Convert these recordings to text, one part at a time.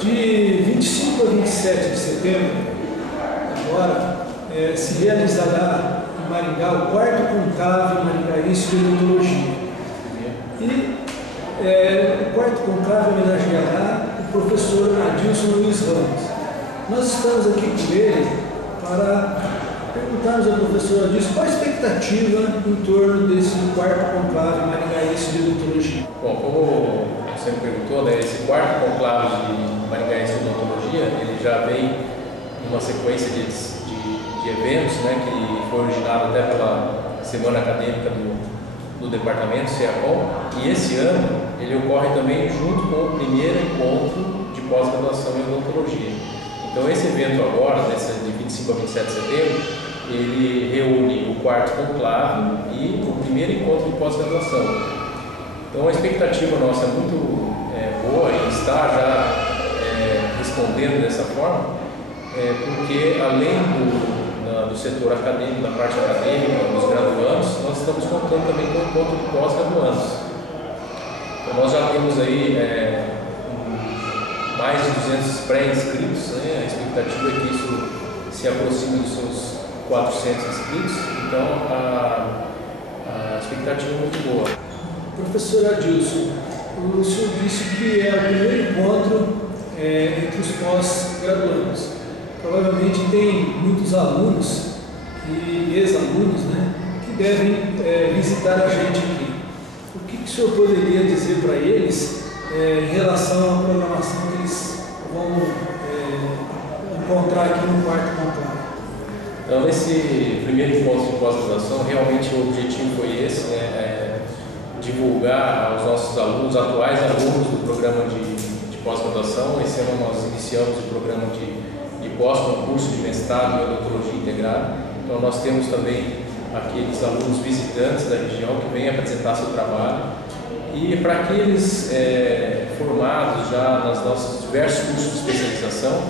De 25 a 27 de setembro, agora, se realizará em Maringá o 4º Conclave Maringaense de Odontologia. E o 4º Conclave homenageará o professor Adilson Luiz Ramos. Nós estamos aqui com ele para perguntarmos ao professor Adilson qual a expectativa em torno desse 4º Conclave Maringaense de Odontologia. Bom, como você me perguntou, né, esse 4º Conclave de Maringaense de Odontologia, ele já vem numa sequência de eventos, né, que foi originado até pela Semana Acadêmica do Departamento CEACOM, e esse ano ele ocorre também junto com o primeiro encontro de pós-graduação em odontologia. Então esse evento agora, de 25 a 27 de setembro, ele reúne o 4º conclave e o primeiro encontro de pós-graduação. Então a expectativa nossa é muito boa e está já respondendo dessa forma, porque além do setor acadêmico, da parte acadêmica, dos graduandos, nós estamos contando também com o encontro de pós-graduandos. Então nós já temos aí mais de 200 pré-inscritos, né? A expectativa é que isso se aproxime dos seus 400 inscritos, então a expectativa é muito boa. Professor Adilson, o senhor disse que é o primeiro encontro entre os pós-graduandos. Provavelmente tem muitos alunos e ex-alunos, né, que devem visitar a gente aqui. O que o senhor poderia dizer para eles em relação à programação que eles vão encontrar aqui no 4º conclave? Então, nesse primeiro encontro de pós-graduação, realmente o objetivo foi esse, né, divulgar aos nossos alunos, atuais alunos do programa de pós-graduação. Esse ano nós iniciamos o programa de pós-concurso de mestrado em odontologia integrada. Então nós temos também aqueles alunos visitantes da região que vêm apresentar seu trabalho. E para aqueles formados já nos nossos diversos cursos de especialização,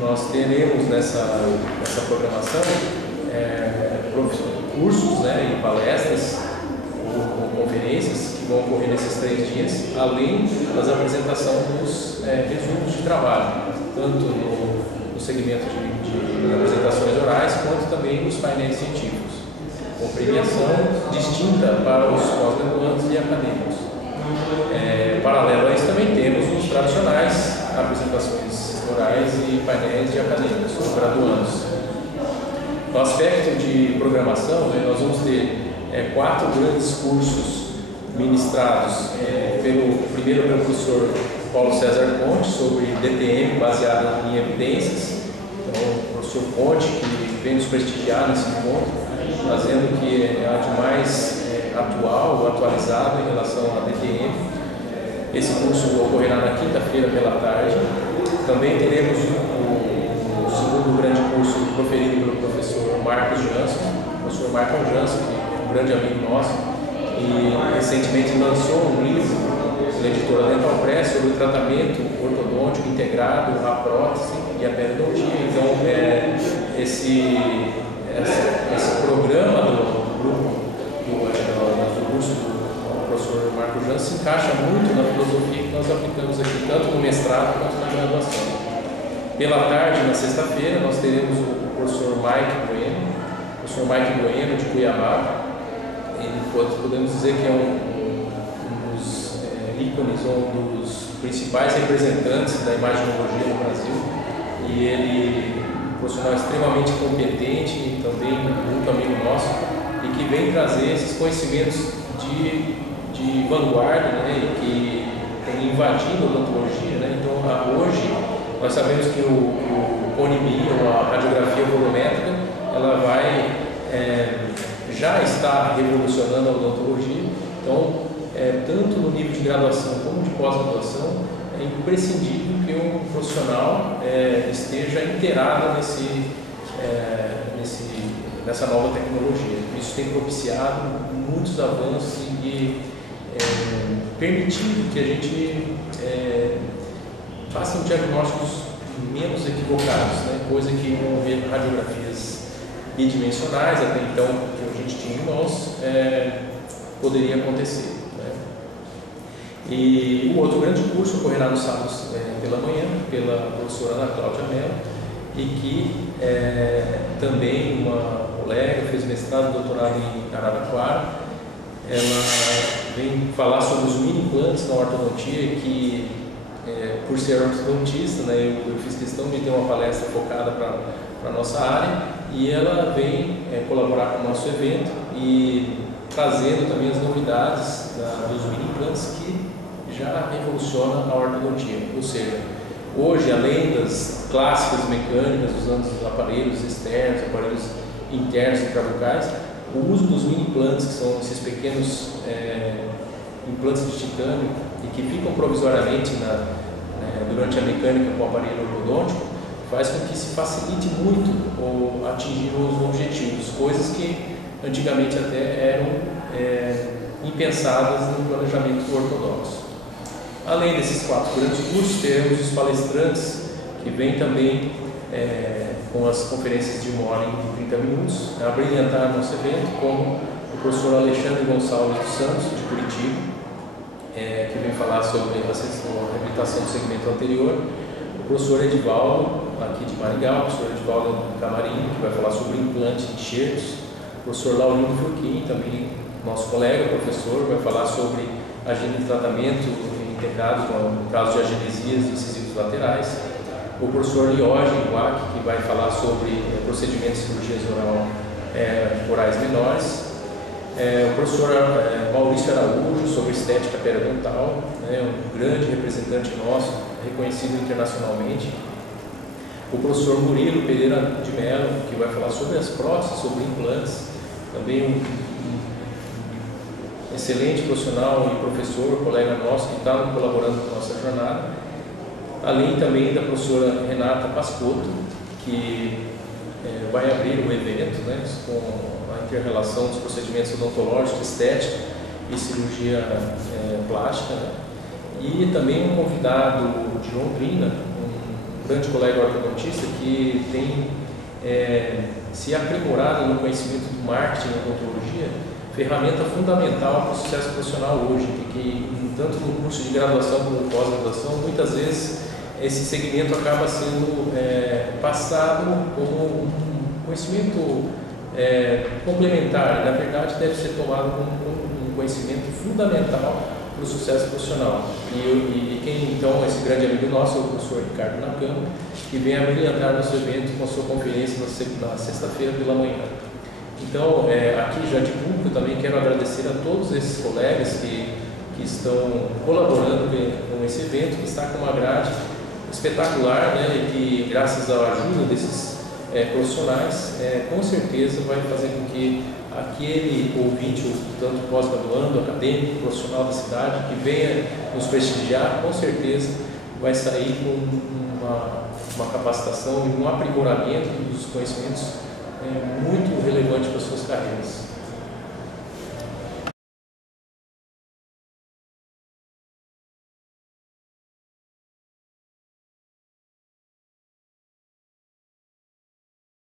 nós teremos nessa programação cursos, né, e palestras ou conferências que vão ocorrer nesses 3 dias, além das apresentações dos resumos de trabalho, tanto no segmento de apresentações orais, quanto também nos painéis científicos, com premiação distinta para os pós-graduandos e acadêmicos. Paralelo a isso, também temos os tradicionais apresentações orais e painéis de acadêmicos, os graduandos. No aspecto de programação, nós vamos ter 4 grandes cursos ministrados pelo professor Paulo César Conte sobre DTM baseado em evidências. Então, o professor Conte, que vem nos prestigiar nesse encontro, trazendo que é de mais atual, atualizado em relação à DTM. Esse curso ocorrerá na quinta-feira pela tarde. Também teremos o segundo grande curso proferido pelo professor Marcos Jansson, o professor Marcos Jansson, que é um grande amigo nosso, e recentemente lançou um livro da editora Dental Press sobre o tratamento ortodôntico integrado, a prótese e a periodontia. Então, esse programa do grupo do curso do professor Marcos Jansson se encaixa muito na filosofia que nós aplicamos aqui, tanto no mestrado quanto na graduação. Pela tarde, na sexta-feira, nós teremos o professor Mike Bueno, de Cuiabá. Ele, podemos dizer que é um dos ícones, um dos principais representantes da imaginologia no Brasil, e ele é um profissional extremamente competente e também muito amigo nosso, e que vem trazer esses conhecimentos de vanguarda, né, e que tem invadido a odontologia, né. Então, hoje, nós sabemos que o CONIMI, ou a radiografia volumétrica, ela vai já está revolucionando a odontologia. Então, tanto no nível de graduação como de pós-graduação, é imprescindível que um profissional esteja inteirado nessa nova tecnologia. Isso tem propiciado muitos avanços e permitido que a gente faça diagnósticos menos equivocados, né? Coisa que com radiografias bidimensionais, até então, que a gente tinha em mãos, poderia acontecer, né? E o outro grande curso ocorrerá no sábado pela manhã, pela professora Ana Cláudia Mello, e que também uma colega fez mestrado e doutorado em Araraquara. Ela vem falar sobre os mini implantes na ortodontia, que por ser ortodontista, né, eu fiz questão de ter uma palestra focada para a nossa área, e ela vem colaborar com o nosso evento e trazendo também as novidades dos mini implantes que já revoluciona a ortodontia. Ou seja, hoje, além das clássicas mecânicas, usando os aparelhos externos, aparelhos internos intrabucais, o uso dos mini implantes, que são esses pequenos implantes de titânio e que ficam provisoriamente durante a mecânica com o aparelho ortodôntico, faz com que se facilite muito atingir os objetivos, coisas que antigamente até eram impensadas no planejamento ortodoxo. Além desses 4 grandes cursos, teremos os palestrantes que vêm também com as conferências de 1 hora e 30 minutos, a brilhantar nosso evento, como o professor Alexandre Gonçalves dos Santos, de Curitiba, que vem falar sobre a reabilitação do segmento anterior, o professor Edivaldo, aqui de Maringá, o professor Edivaldo Camarim, que vai falar sobre implante e enxertos, o professor Laurindo Furquim, também nosso colega, professor, vai falar sobre agenda de tratamento integrado no caso de agenesias de incisivos laterais, o professor Liógenes Guac, que vai falar sobre procedimentos de cirurgias orais menores, o professor Maurício Araújo, sobre estética periodontal, um grande representante nosso, reconhecido internacionalmente, o professor Murilo Pereira de Mello, que vai falar sobre as próteses, sobre implantes, também um excelente profissional e professor, colega nosso, que está colaborando com a nossa jornada, além também da professora Renata Pascotto, que vai abrir o evento, com a inter-relação dos procedimentos odontológicos, estética e cirurgia plástica, e também um convidado de Londrina, um grande colega ortodontista que tem se aprimorado no conhecimento do marketing na odontologia, ferramenta fundamental para o sucesso profissional hoje, porque tanto no curso de graduação como no pós-graduação, muitas vezes esse segmento acaba sendo passado como um conhecimento complementar, na verdade deve ser tomado como um conhecimento fundamental para o sucesso profissional. E quem então, esse grande amigo nosso, é o professor Ricardo Nakam, que vem a brilhantar nosso evento com a sua conferência na sexta-feira pela manhã. Então, aqui já de público também quero agradecer a todos esses colegas que estão colaborando com esse evento, que está com uma grade espetacular, e que graças à ajuda desses profissionais, com certeza vai fazer com que aquele ouvinte, tanto pós-graduando, acadêmico, profissional da cidade, que venha nos prestigiar, com certeza vai sair com uma capacitação e um aprimoramento dos conhecimentos muito relevante para as suas carreiras.